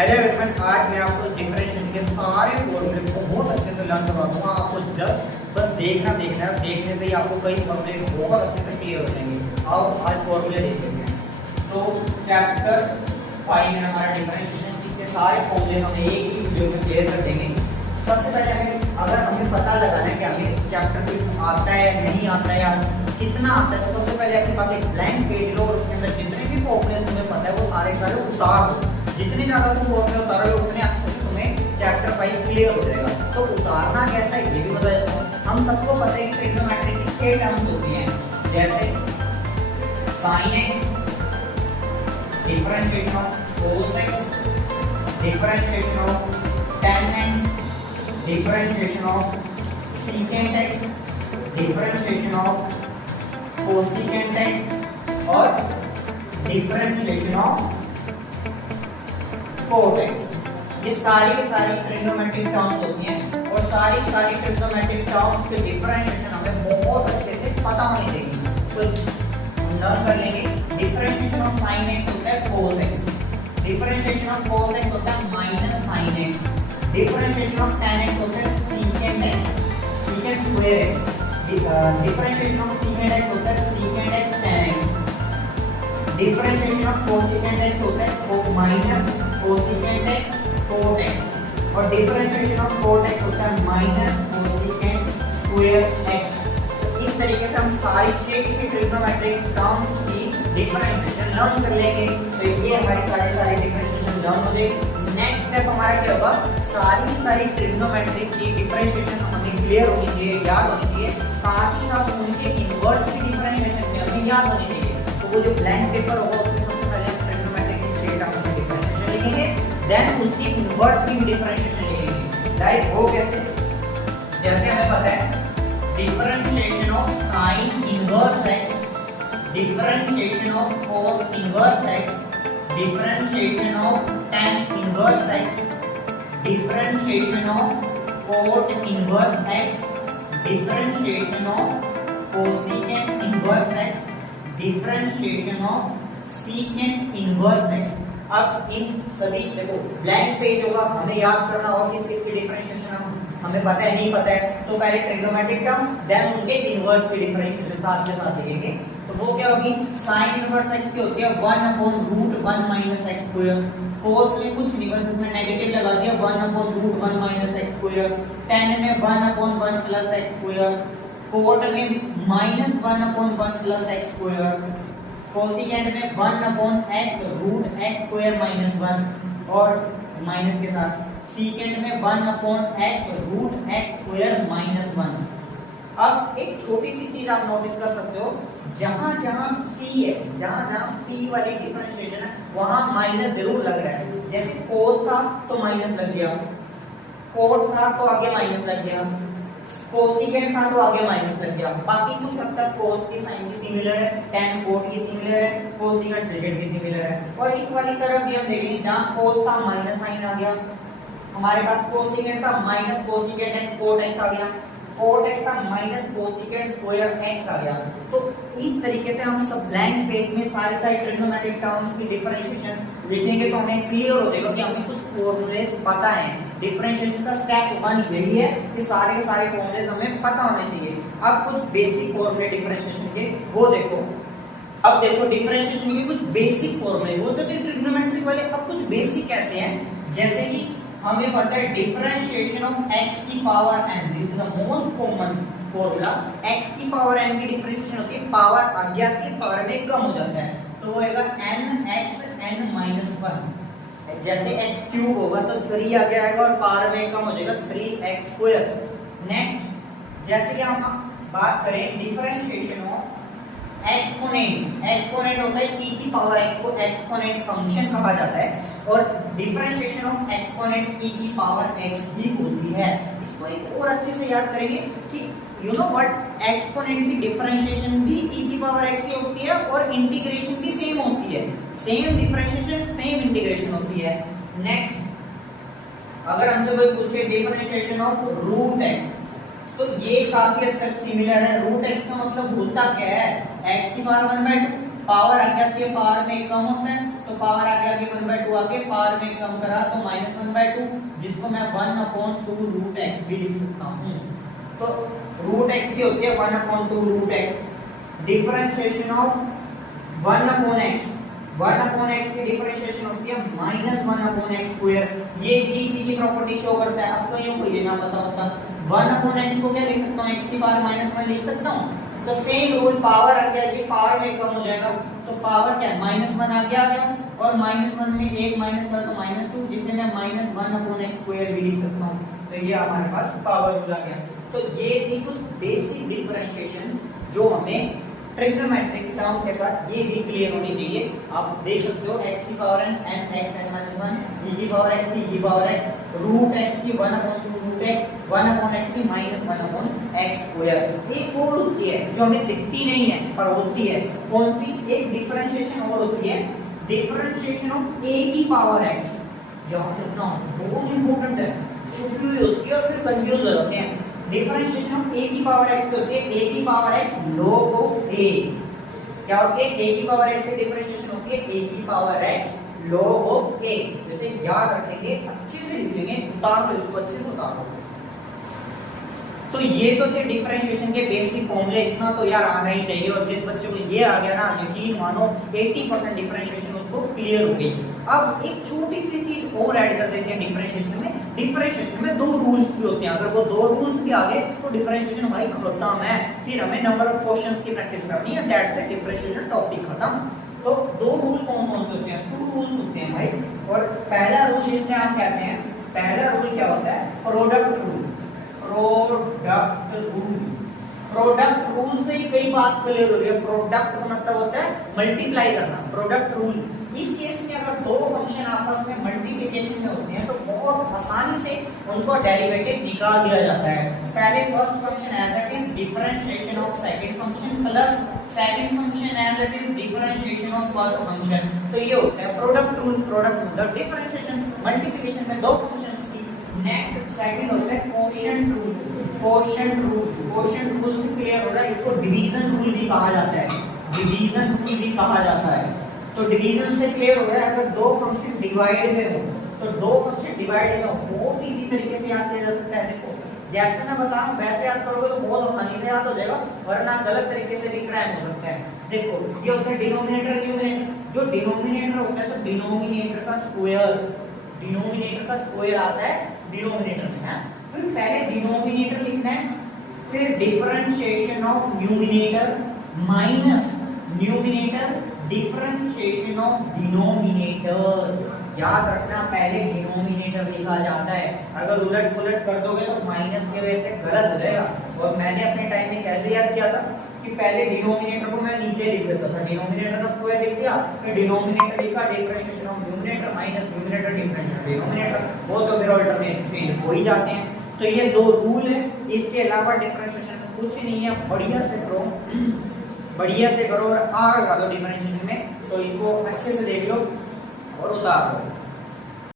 Hello everyone, आज मैं आपको डिफरेंशिएशन के सारे फॉर्मूले बहुत अच्छे से लर्न करवा दूंगा। आपको जस्ट बस देखना है, देखने से ही आपको कई फॉर्मूले बहुत अच्छे से क्लियर हो जाएंगे। आओ आज फॉर्मूले देख लेते हैं। तो चैप्टर 5 में हमारा डिफरेंशिएशन के सारे फॉर्मूले हम एक ही वीडियो में क्लियर कर देंगे। सबसे पहले हमें पता लगाना है कि हमें चैप्टर में आता है नहीं आता है या कितना आता है। तो सबसे पहले आपके पास एक ब्लैंक पेज लो और उसके अंदर जितने भी फॉर्मूले तुम्हें पता है वो सारे उतार दो। जितने ज्यादा तुम फॉर्मूले उतारोगे उतने अच्छे से तुम्हें चैप्टर 5 क्लियर हो जाएगा। तो उतारना कैसा है ये भी बता देता हूं। हम सबको पता है कि ट्रिग्नोमेट्री की 6 टर्म्स होती हैं, जैसे sin x, differentiation of cos x, differentiation of tan x, differentiation of secant x, differentiation of cosecant x और डिफरेंशिएशन ऑफ cot x। ये सारी की सारी ट्रिग्नोमेट्रिक टर्म्स होती हैं और सारी ट्रिग्नोमेट्रिक टर्म्स के डिफरेंशिएशन हमें बहुत अच्छे से पता होनी चाहिए। तो हम लर्न कर लेंगे। डिफरेंशिएशन ऑफ sin x होता है cos x, differentiation of cos x होता है minus sin x, differentiation of tan x होता है secant x, secant square x, differentiation of secant x होता है secant x tan x, differentiation of cosecant x होता है minus cosecant x cot x और differentiation of cot x होता है minus cosecant square x। इस तरीके से हम सारी 6 ट्रिग्नोमेट्रिक टर्म्स की डिफरेंशिएशन लर्न कर लेंगे। तो ये हमारी सारी डिफरेंशिएशन लर्न हो जाएगी। नेक्स्ट स्टेप हमारा क्या होगा, सारी ट्रिग्नोमेट्रिक की डिफरेंशिएशन हमें क्लियर होनी चाहिए, याद होनी चाहिए। साथ ही साथ उनके इनवर्स की डिफरेंशिएशन भी हमें याद होनी चाहिए। तो वो जो ब्लैंक पेपर होगा उसमें सबसे पहले हम ट्रिग्नोमेट्रिक की 6 टर्म्स की डिफरेंशिएशन लिखेंगे, देन उसकी इनवर्स की डिफरेंशिएशन लिखेंगे। राइट, वो कैसे? जैसे हमें पता है differentiation of sin inverse x, differentiation of cos inverse x, differentiation of tan inverse x, differentiation of cot inverse x, differentiation of cosecant inverse x, differentiation of secant inverse x। अब इन सभी देखो blank page होगा, हमें याद करना होगा किस किस की डिफरेंशिएशन हमें पता है नहीं पता है। तो पहले ट्रिग्नोमेट्रिक टर्म देन उनके इनवर्स की डिफरेंशिएशन साथ के साथ लिखेंगे। तो वो क्या होगी, sin इनवर्स x की होती है 1/√1 माइनस x स्क्वायर, cos में कुछ नहीं बस इसमें नेगेटिव लगा दिया 1/√1 माइनस x स्क्वायर, tan में 1/1 प्लस x स्क्वायर, cot में -1/1 प्लस x स्क्वायर, कोसिकेंट में 1/x root x square minus 1 और माइनस के साथ, सीकेंट में 1/x root x square minus 1। अब एक छोटी सी चीज आप नोटिस कर सकते हो, जहां c है, जहां c वाली डिफरेंशिएशन है वहां माइनस जरूर लग रहा है। जैसे cos था तो माइनस लग गया, cot था तो आगे माइनस लग गया, कोसिकेंट था तो आगे माइनस लग गया। बाकी कुछ हद तक cos की साइन की सिमिलर है, tan cot की सिमिलर है, कोसिकेंट सेकेंट की सिमिलर है। और इस वाली तरफ भी हम देखेंगे जहां cos था माइनस साइन आ गया, हमारे पास कोसिकेंट था minus cosecant x cot x आ गया, cot x था माइनस कोसिकेंट स्क्वायर x आ गया। तो इस तरीके से हम सब ब्लैंक पेज में सारी ट्रिग्नोमेट्रिक टर्म्स की डिफरेंशिएशन लिखेंगे तो हमें क्लियर हो जाएगा कि हमें कुछ फॉर्मूलेस पता है। डिफरेंशिएशन का स्टेप 1 यही है कि सारे के सारे फॉर्मूलेस हमें पता होने चाहिए। अब कुछ बेसिक फॉर्मूले डिफरेंशिएशन के वो देखो। अब देखो डिफरेंशिएशन के कुछ बेसिक फॉर्मूले, वो तो ट्रिग्नोमेट्रिक वाले। अब कुछ बेसिक कैसे हैं, जैसे कि हमें पता है डिफरेंशिएशन ऑफ x की power n, this is the most common formula. x की पावर n की डिफरेंशिएशन होती है पावर अज्ञात की पावर में कम हो जाता है, तो वो होगा nx n-1। जैसे x क्यूब होगा तो 3 आगे आएगा और पावर में कम हो जाएगा 3x स्क्वायर। नेक्स्ट, जैसे कि हम बात करें डिफरेंशिएशन ऑफ एक्सपोनेंट, एक्सपोनेंट होता है e की पावर x को एक्सपोनेंट फंक्शन कहा जाता है और डिफरेंशिएशन ऑफ एक्सपोनेंट e की पावर x भी होती है। इसको एक और अच्छे से याद करेंगे कि यू नो व्हाट, एक्सपोनेंट की डिफरेंशिएशन भी e की पावर x ही होती है और इंटीग्रेशन भी सेम होती है, सेम डिफरेंशिएशन सेम इंटीग्रेशन होती है। नेक्स्ट, अगर हमसे कोई पूछे डिफरेंशिएशन ऑफ रूट x, तो ये काफी हद तक सिमिलर है। रूट x का मतलब होता क्या है, x की पावर 1/2, पावर अज्ञात के पावर में कम होता है तो पावर आ गया 1/2 आगे, पावर में कम करा तो -1/2, जिसको मैं 1/2 रूट एक्स भी लिख सकता हूँ। तो रूट एक्स की होती है 1/2 root x, differentiation of 1/x, 1/x की डिफरेंशिएशन होती है -1/x स्क्वायर। ये भी इसी की प्रॉपर्टी शो करता है। अब तो ये कोई ना पता होता, 1/x को क्या लिख सकता हूँ, x की पावर -1 लिख सकता हूँ। तो सेम रूल, पावर आ गया, ये पावर में कम हो जाएगा, तो पावर क्या है -1 आ गया, और -1 में 1 माइनस कर तो -2, जिसे मैं -1/x स्क्वायर भी लिख सकता हूँ। तो ये हमारे पास पावर रूल आ गया। तो ये थी कुछ बेसिक डिफरेंशिएशन जो हमें ट्रिग्नोमेट्रिक टर्म के साथ ये भी क्लियर होनी चाहिए। आप देख सकते हो x की power n x n - 1, e की पावर x की e की पावर x, रूट x की 1/2 रूट x, 1/x की -1/x स्क्वायर। एक और होती है जो हमें दिखती नहीं है पर होती है, कौन सी? एक डिफरेंशिएशन और होती है, डिफरेंशिएशन ऑफ a की पावर x। याद रखना बहुत इंपॉर्टेंट है, छुपी हुई होती है और फिर कंफ्यूज हो जाते हैं। डिफरेंशिएशन ऑफ a की पावर x होती है a की power x log of a। क्या होती है? a की पावर x से डिफरेंशिएशन होती है a की power x log of a। जैसे याद रखेंगे, अच्छे से लिख लेंगे, उतार लो इसको, अच्छे से उतार लो। तो ये तो थे डिफरेंशिएशन के बेसिक फॉर्मूले, इतना तो यार आना ही चाहिए। और जिस बच्चे को ये आ गया ना, यकीन मानो 80% डिफरेंशिएशन उसको क्लियर हो गई। अब एक छोटी सी चीज और ऐड कर देते हैं डिफरेंशिएशन में। डिफरेंशिएशन में 2 रूल्स भी होते हैं, अगर वो 2 रूल्स भी आ गए तो डिफरेंशिएशन भाई खत्म है। फिर हमें नंबर ऑफ क्वेश्चंस की प्रैक्टिस करनी है, दैट्स इट, डिफरेंशिएशन टॉपिक खत्म। तो 2 रूल कौन कौन से होते हैं? 2 रूल्स होते हैं भाई। और पहला रूल जिसमें हम कहते हैं, पहला रूल क्या होता है? Product rule. प्रोडक्ट रूल से ही कई बात क्लियर हो रही है। प्रोडक्ट का मतलब होता है मल्टीप्लाई करना, प्रोडक्ट रूल। इस केस में अगर 2 फंक्शन आपस में मल्टीप्लिकेशन में होते हैं तो बहुत आसानी से उनको डेरिवेटिव निकाल दिया जाता है। पहले first function as it is differentiation of second function plus second function as it is differentiation of first function. तो ये होता है प्रोडक्ट रूल। प्रोडक्ट मतलब डिफरेंशिएशन, मल्टीप्लिकेशन में 2 फंक्शंस की। नेक्स्ट सेकंड होता है क्वोशिएंट रूल। क्वोशिएंट रूल से क्लियर हो रहा है, इसको डिवीजन रूल भी कहा जाता है, डिवीजन रूल भी कहा जाता है। तो डिवीजन से क्लियर हो रहा है, अगर 2 फंक्शन डिवाइड में हो तो 2 फंक्शन डिवाइड में हो, बहुत इजी तरीके से याद किया जा सकता है। देखो जैसे मैं बता रहा हूं वैसे याद करोगे तो बहुत आसानी से याद हो जाएगा, वरना गलत तरीके से भी क्राइम हो सकता है। देखो ये होता है डिनोमिनेटर, न्यूमरेटर। जो डिनोमिनेटर होता है तो डिनोमिनेटर का स्क्वायर, डिनोमिनेटर का स्क्वायर आता है डिनोमिनेटर में, है। फिर पहले डिनोमिनेटर लिखना है, फिर differentiation of numerator minus numerator differentiation of denominator. याद रखना पहले डिनोमिनेटर लिखा जाता है, अगर उलट पुलट कर दोगे तो माइनस की वजह से गलत हो जाएगा। और मैंने अपने टाइम में कैसे याद किया था कि पहले डिनोमिनेटर को मैं नीचे लिख देता था, डिनोमिनेटर का स्क्वायर लिख दिया, फिर डिनोमिनेटर लिखा, differentiation of numerator minus numerator differentiation of denominator, वो तो फिर अल्टरनेट चेंज हो ही जाते हैं। तो ये 2 रूल है, इसके अलावा डिफरेंशिएशन में कुछ नहीं है। बढ़िया से करो, बढ़िया से करो और आगे बढ़ो डिफरेंशिएशन में। तो इसको अच्छे से देख लो और उतार लो।